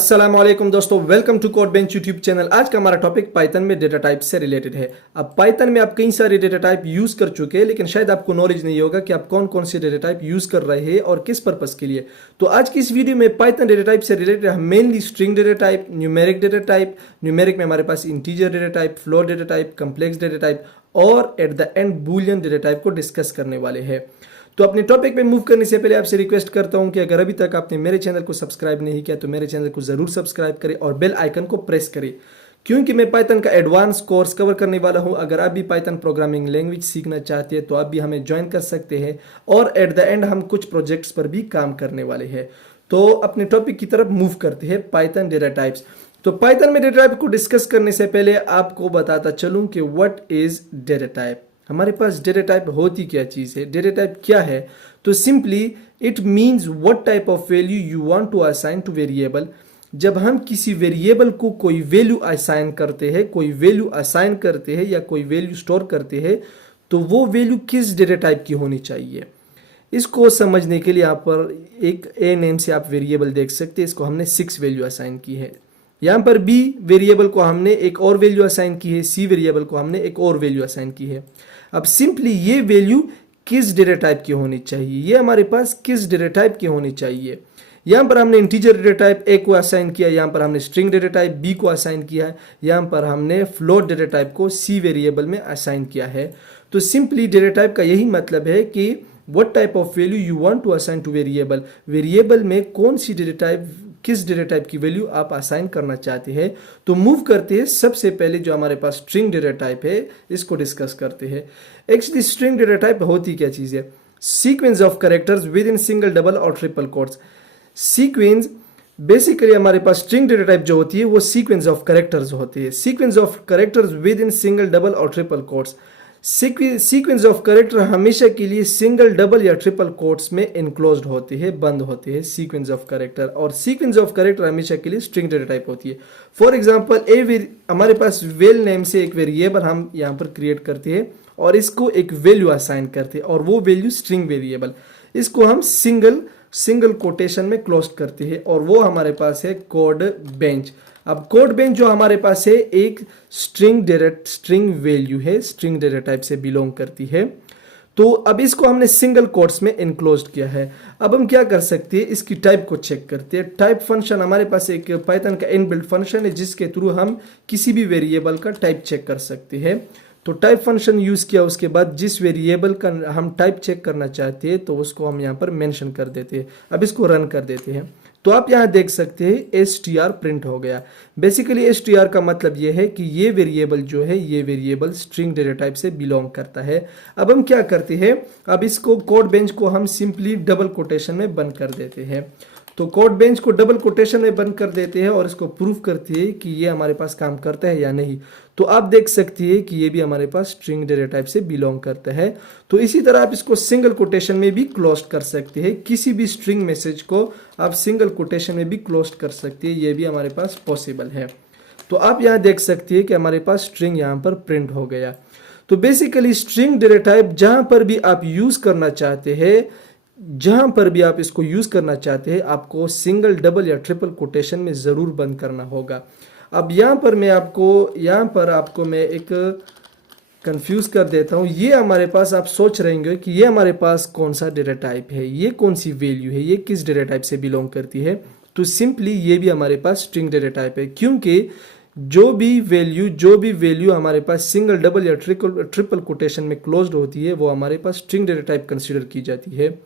अस्सलाम वालेकुम दोस्तों, वेलकम टू कोडबेंच यूट्यूब चैनल। आज का हमारा टॉपिक पाइथन में डेटा टाइप से रिलेटेड है। अब पाइथन में आप कई सारे डेटा टाइप यूज कर चुके हैं, लेकिन शायद आपको नॉलेज नहीं होगा कि आप कौन कौन से डेटा टाइप यूज कर रहे हैं और किस पर्पस के लिए। तो आज की इस वीडियो में पाइथन डेटा टाइप से रिलेटेड हम mainly string data type, numeric data type, numeric में हमारे पास integer data type, float data type, complex data type और at the end Boolean data type को डिस्कस करने वाले हैं। तो अपने टॉपिक पे मूव करने से पहले आपसे रिक्वेस्ट करता हूं कि अगर अभी तक आपने मेरे चैनल को सब्सक्राइब नहीं किया तो मेरे चैनल को जरूर सब्सक्राइब करें और बेल आइकन को प्रेस करें, क्योंकि मैं पाइथन का एडवांस कोर्स कवर करने वाला हूं। अगर आप भी पाइथन प्रोग्रामिंग लैंग्वेज सीखना चाहते हैं तो आप भी हमें ज्वाइन कर सकते हैं और एट द एंड हम कुछ प्रोजेक्ट्स पर भी काम करने वाले हैं। तो अपने टॉपिक की तरफ मूव करते हैं, पाइथन डेटा टाइप्स। तो पाइथन में डेटा टाइप को डिस्कस करने से पहले आपको बताता चलूं कि व्हाट इज डेटा टाइप। हमारे पास डेटा टाइप होती क्या चीज है, डेटा टाइप क्या है? तो simply it means what type of value you want to assign to variable. जब हम किसी वेरिएबल को कोई वैल्यू असाइन करते हैं, कोई वैल्यू असाइन करते हैं या कोई वैल्यू स्टोर करते हैं, तो वो वैल्यू किस डेटा टाइप की होनी चाहिए। इसको समझने के लिए यहाँ पर एक ए नेम से आप वेरिएबल देख सकते हैं। इसको हमने 6 वैल्यू असाइन की है। यहाँ पर बी वेरिएबल को हमने एक और वैल्यू असाइन की है, सी वेरिएबल को हमने एक और वैल्यू असाइन की है। अब सिंपली ये वैल्यू किस डेटा टाइप की होनी चाहिए, ये हमारे पास किस डेटा टाइप की होनी चाहिए। यहाँ पर हमने इंटीजर डेटा टाइप ए को असाइन किया, यहाँ पर हमने स्ट्रिंग डेटा टाइप बी को असाइन किया है, यहाँ पर हमने फ्लोट डेटा टाइप को सी वेरिएबल में असाइन किया है। तो सिंपली डेटा टाइप का यही मतलब है कि what type of value you want to assign to variable. Variable में कौन सी डेटा टाइप, किस डेटा टाइप की वैल्यू आप असाइन करना चाहते हैं। तो मूव करते हैं, सबसे पहले जो हमारे पास स्ट्रिंग डेटा टाइप है इसको डिस्कस करते हैं। एक्चुअली स्ट्रिंग डेटा टाइप होती क्या चीज है? Sequence of characters with in single, double और ट्रिपल कोट्स। सीक्वेंस बेसिकली हमारे पास स्ट्रिंग डेटा टाइप जो होती है वो सीक्वेंस ऑफ कैरेक्टर्स होती है। Sequence of characters with in single, double और triple quotes. Sequence of character हमेशा के लिए सिंगल, डबल या ट्रिपल कोट्स में इनक्लोज्ड होते हैं, बंद होते हैं सीक्वेंस ऑफ कैरेक्टर। और सीक्वेंस ऑफ कैरेक्टर हमेशा के लिए स्ट्रिंग डेटा टाइप होती है। फॉर एग्जांपल हमारे पास वेल नेम से एक वेरिएबल हम यहाँ पर क्रिएट करते हैं और इसको एक वैल्यू असाइन करते हैं और वो वैल्यू स्ट्रिंग वेरिएबल, इसको हम सिंगल कोटेशन में क्लोज करते हैं और वो हमारे पास है कोड बेंच। अब कोड बेंच जो हमारे पास है एक स्ट्रिंग वैल्यू है, स्ट्रिंग डेटा टाइप से बिलोंग करती है। तो अब इसको हमने सिंगल कोट्स में इनक्लोज किया है। अब हम क्या कर सकते हैं, इसकी टाइप को चेक करते हैं। टाइप फंक्शन हमारे पास एक पाइथन का इनबिल्ट फंक्शन है जिसके थ्रू हम किसी भी वेरिएबल का टाइप चेक कर सकते हैं। तो टाइप फंक्शन यूज किया, उसके बाद जिस वेरिएबल का हम टाइप चेक करना चाहते हैं तो उसको हम यहाँ पर मेंशन कर देते हैं। अब इसको रन कर देते हैं तो आप यहाँ देख सकते हैं str प्रिंट हो गया। बेसिकली str का मतलब ये है कि ये वेरिएबल जो है ये वेरिएबल स्ट्रिंग डेटा टाइप से बिलोंग करता है। अब हम क्या करते हैं, अब इसको कोड बेंच को हम सिंपली डबल कोटेशन में बंद कर देते हैं। तो कोड बेंच को डबल कोटेशन में बंद कर देते हैं और इसको प्रूव करते हैं कि ये हमारे पास काम करता है या नहीं। तो आप देख सकते हैं कि ये भी हमारे पास स्ट्रिंग डेटा टाइप से बिलोंग करता है। तो इसी तरह आप इसको सिंगल कोटेशन में भी क्लोज कर सकते हैं। किसी भी स्ट्रिंग मैसेज को आप सिंगल कोटेशन में भी क्लोज कर सकते हैं, ये भी हमारे पास पॉसिबल है। तो आप यहाँ देख सकते हैं कि हमारे पास स्ट्रिंग यहाँ पर प्रिंट हो गया। तो बेसिकली स्ट्रिंग डेटा टाइप जहां पर भी आप यूज करना चाहते हैं, जहां पर भी आप इसको यूज करना चाहते हैं, आपको सिंगल, डबल या ट्रिपल कोटेशन में जरूर बंद करना होगा। अब यहाँ पर आपको मैं एक कंफ्यूज कर देता हूँ। ये हमारे पास, आप सोच रहे होंगे कि ये हमारे पास कौन सा डेटा टाइप है, ये कौन सी वैल्यू है, ये किस डेटा टाइप से बिलोंग करती है। तो सिंपली ये भी हमारे पास स्ट्रिंग डेटा टाइप है, क्योंकि जो भी वैल्यू हमारे पास सिंगल, डबल या ट्रिपल कोटेशन में क्लोज्ड होती है वो हमारे पास स्ट्रिंग डेटा टाइप कंसीडर की जाती है।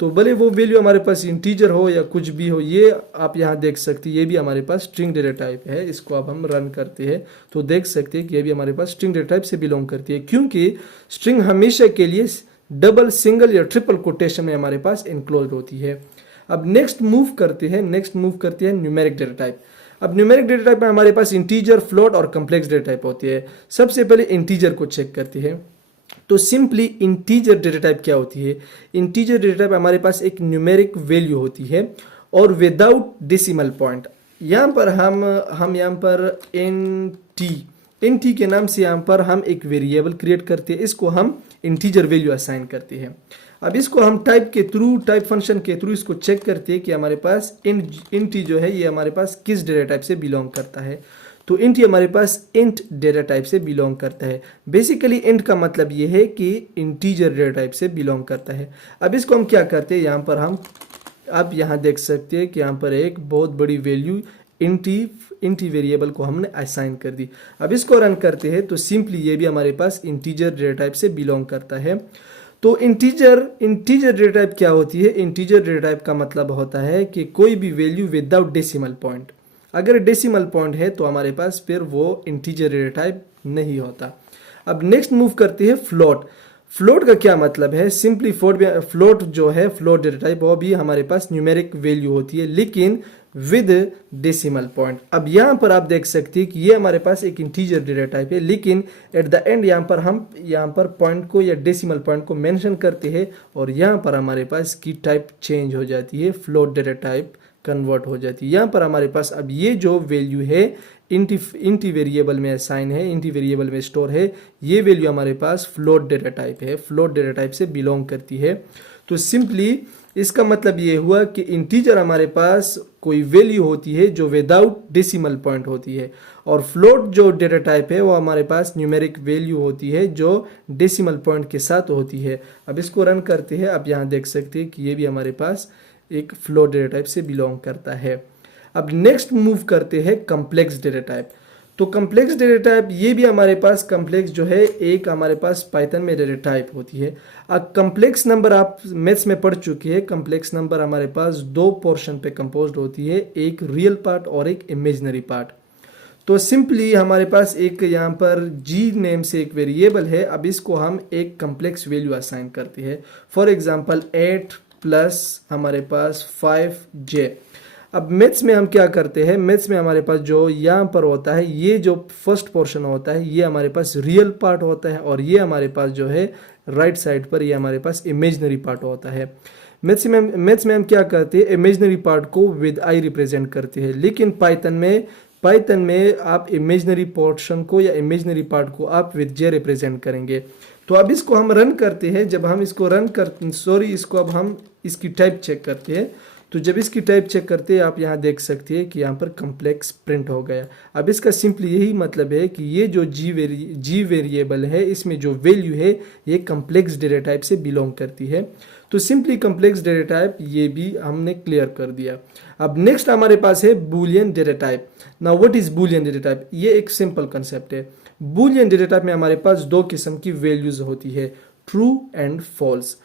तो भले वो वैल्यू हमारे पास इंटीजर हो या कुछ भी हो, ये आप यहाँ देख सकते हैं, ये भी हमारे पास स्ट्रिंग डेटा टाइप है। इसको अब हम रन करते हैं तो देख सकते हैं कि ये भी हमारे पास स्ट्रिंग डेटा टाइप से बिलोंग करती है, क्योंकि स्ट्रिंग हमेशा के लिए डबल, सिंगल या ट्रिपल कोटेशन में हमारे पास इनक्लोज होती है। अब नेक्स्ट मूव करते हैं न्यूमेरिक डेटा टाइप। अब न्यूमेरिक डेटा टाइप में हमारे पास इंटीजर, फ्लोट और कम्प्लेक्स डेटा टाइप होती है। सबसे पहले इंटीजर को चेक करते हैं। तो सिंपली इंटीजर डेटा टाइप क्या होती है? इंटीजर डेटा टाइप हमारे पास एक न्यूमेरिक वैल्यू होती है और विदाउट डेसिमल पॉइंट। यहाँ पर हम यहाँ पर nt के नाम से यहाँ पर हम एक वेरिएबल क्रिएट करते हैं, इसको हम इंटीजर वैल्यू असाइन करते हैं। अब इसको हम टाइप फंक्शन के थ्रू इसको चेक करते हैं कि हमारे पास इंट जो है ये हमारे पास किस डेटा टाइप से बिलोंग करता है। तो इंट हमारे पास इंट डेटा टाइप से बिलोंग करता है। बेसिकली इंट का मतलब ये है कि इंटीजर डेटा टाइप से बिलोंग करता है। अब इसको हम क्या करते हैं, यहाँ पर हम अब यहाँ देख सकते हैं कि यहाँ पर एक बहुत बड़ी वैल्यू इंटी वेरिएबल को हमने असाइन कर दी। अब इसको रन करते हैं तो सिंपली ये भी हमारे पास इंटीजर डेटा टाइप से बिलोंग करता है। तो इंटीजर डेटा टाइप क्या होती है? इंटीजर डेटा टाइप का मतलब होता है कि कोई भी वैल्यू विदाउट डेसिमल पॉइंट, अगर डेसिमल पॉइंट है तो हमारे पास फिर वो इंटीजर डेटा टाइप नहीं होता। अब नेक्स्ट मूव करते हैं फ्लोट। फ्लोट का क्या मतलब है? सिंपली फ्लोट जो है, फ्लोट डेटा टाइप, वो भी हमारे पास न्यूमेरिक वैल्यू होती है लेकिन विद डेसिमल पॉइंट। अब यहाँ पर आप देख सकते हैं कि ये हमारे पास एक इंटीजर डेटा टाइप है लेकिन एट द एंड यहाँ पर हम पॉइंट को या डेसिमल पॉइंट को मेंशन करते हैं और यहाँ पर हमारे पास की टाइप चेंज हो जाती है, फ्लोट डेटा टाइप कन्वर्ट हो जाती है। यहाँ पर हमारे पास अब ये जो वैल्यू है इंटी वेरिएबल में असाइन है, इंटी वेरिएबल में स्टोर है, ये वैल्यू हमारे पास फ्लोट डेटा टाइप है, फ्लोट डेटा टाइप से बिलोंग करती है। तो सिंपली इसका मतलब ये हुआ कि इंटीजर हमारे पास कोई वैल्यू होती है जो विदाउट डेसिमल पॉइंट होती है और फ्लोट जो डेटा टाइप है वो हमारे पास न्यूमेरिक वैल्यू होती है जो डेसिमल पॉइंट के साथ होती है। अब इसको रन करते हैं, आप यहाँ देख सकते हैं कि ये भी हमारे पास एक फ्लोट डेटा टाइप से बिलोंग करता है। अब नेक्स्ट मूव करते हैं कम्प्लेक्स डेटा टाइप। तो कम्प्लेक्स डेटा टाइप ये भी हमारे पास कम्प्लेक्स जो है एक हमारे पास पाइथन में डेटा टाइप होती है। अब कम्प्लेक्स नंबर आप मैथ्स में पढ़ चुके हैं। कम्प्लेक्स नंबर हमारे पास दो पोर्शन पे कंपोज्ड होती है, एक रियल पार्ट और एक इमेजिनरी पार्ट। तो सिंपली हमारे पास एक यहाँ पर जी नेम से एक वेरिएबल है। अब इसको हम एक कम्प्लेक्स वैल्यू असाइन करते हैं। फॉर एग्जाम्पल 8 प्लस हमारे पास 5j। अब मैथ्स में हम क्या करते हैं, मैथ्स में हमारे पास जो यहाँ पर होता है, ये जो फर्स्ट पोर्शन होता है ये हमारे पास रियल पार्ट होता है और ये हमारे पास जो है राइट साइड पर ये हमारे पास इमेजिनरी पार्ट होता है। मैथ्स में हम क्या करते हैं, इमेजिनरी पार्ट को विद आई रिप्रेजेंट करते हैं लेकिन पाइथन में आप इमेजिनरी पोर्शन को या इमेजिनरी पार्ट को आप विद जे रिप्रेजेंट करेंगे। तो अब इसको हम रन करते हैं। जब हम इसको इसको अब हम इसकी टाइप चेक करते हैं। तो जब इसकी टाइप चेक करते हैं आप यहाँ देख सकते हैं कि यहाँ पर कम्प्लेक्स प्रिंट हो गया। अब इसका सिंपली यही मतलब है कि ये जो जी वेरिएबल है इसमें जो वैल्यू है ये कम्प्लेक्स डेटा टाइप से बिलोंग करती है। तो सिंपली कम्प्लेक्स डेटा टाइप ये भी हमने क्लियर कर दिया। अब नेक्स्ट हमारे पास है Boolean data type. Now what is Boolean data type? ये एक सिंपल कंसेप्ट है। बूलियन डेटा टाइप में हमारे पास दो किस्म की वैल्यूज होती है, ट्रू एंड फॉल्स।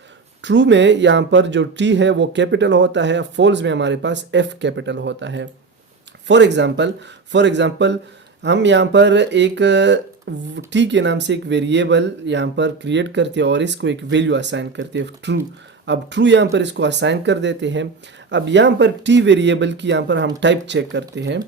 ट्रू में यहाँ पर जो टी है वो कैपिटल होता है, फॉल्स में हमारे पास एफ कैपिटल होता है। फॉर एग्जाम्पल हम यहाँ पर एक टी के नाम से एक वेरिएबल यहाँ पर क्रिएट करते हैं और इसको एक वैल्यू असाइन करते हैं ट्रू। अब ट्रू यहाँ पर इसको असाइन कर देते हैं। अब यहाँ पर टी वेरिएबल की यहाँ पर हम टाइप चेक करते हैं।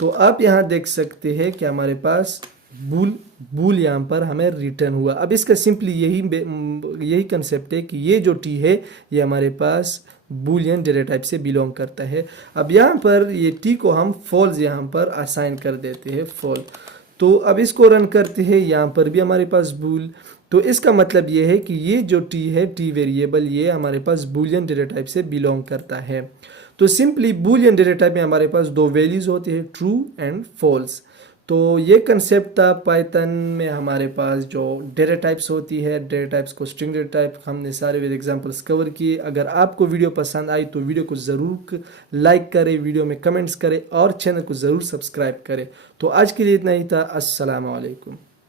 तो आप यहाँ देख सकते हैं कि हमारे पास बूल यहाँ पर हमें रिटर्न हुआ। अब इसका सिंपली यही कंसेप्ट है कि ये जो टी है ये हमारे पास बूलियन डेटा टाइप से बिलोंग करता है। अब यहाँ पर ये टी को हम फॉल्स यहाँ पर असाइन कर देते हैं, फॉल। तो अब इसको रन करते हैं, यहाँ पर भी हमारे पास बूल। तो इसका मतलब ये है कि ये जो टी है, टी वेरिएबल, ये हमारे पास बूलियन डेटा टाइप से बिलोंग करता है। तो सिंपली बूलियन डेटा टाइप में हमारे पास दो वैल्यूज होती है, ट्रू एंड फॉल्स। तो ये कंसेप्ट था पाइथन में हमारे पास जो डेटा टाइप्स होती है, डेटा टाइप्स को स्ट्रिंग डेटा टाइप हमने सारे विद एग्जांपल्स कवर किए। अगर आपको वीडियो पसंद आई तो वीडियो को ज़रूर लाइक करें, वीडियो में कमेंट्स करें और चैनल को ज़रूर सब्सक्राइब करें। तो आज के लिए इतना ही था। अस्सलाम वालेकुम।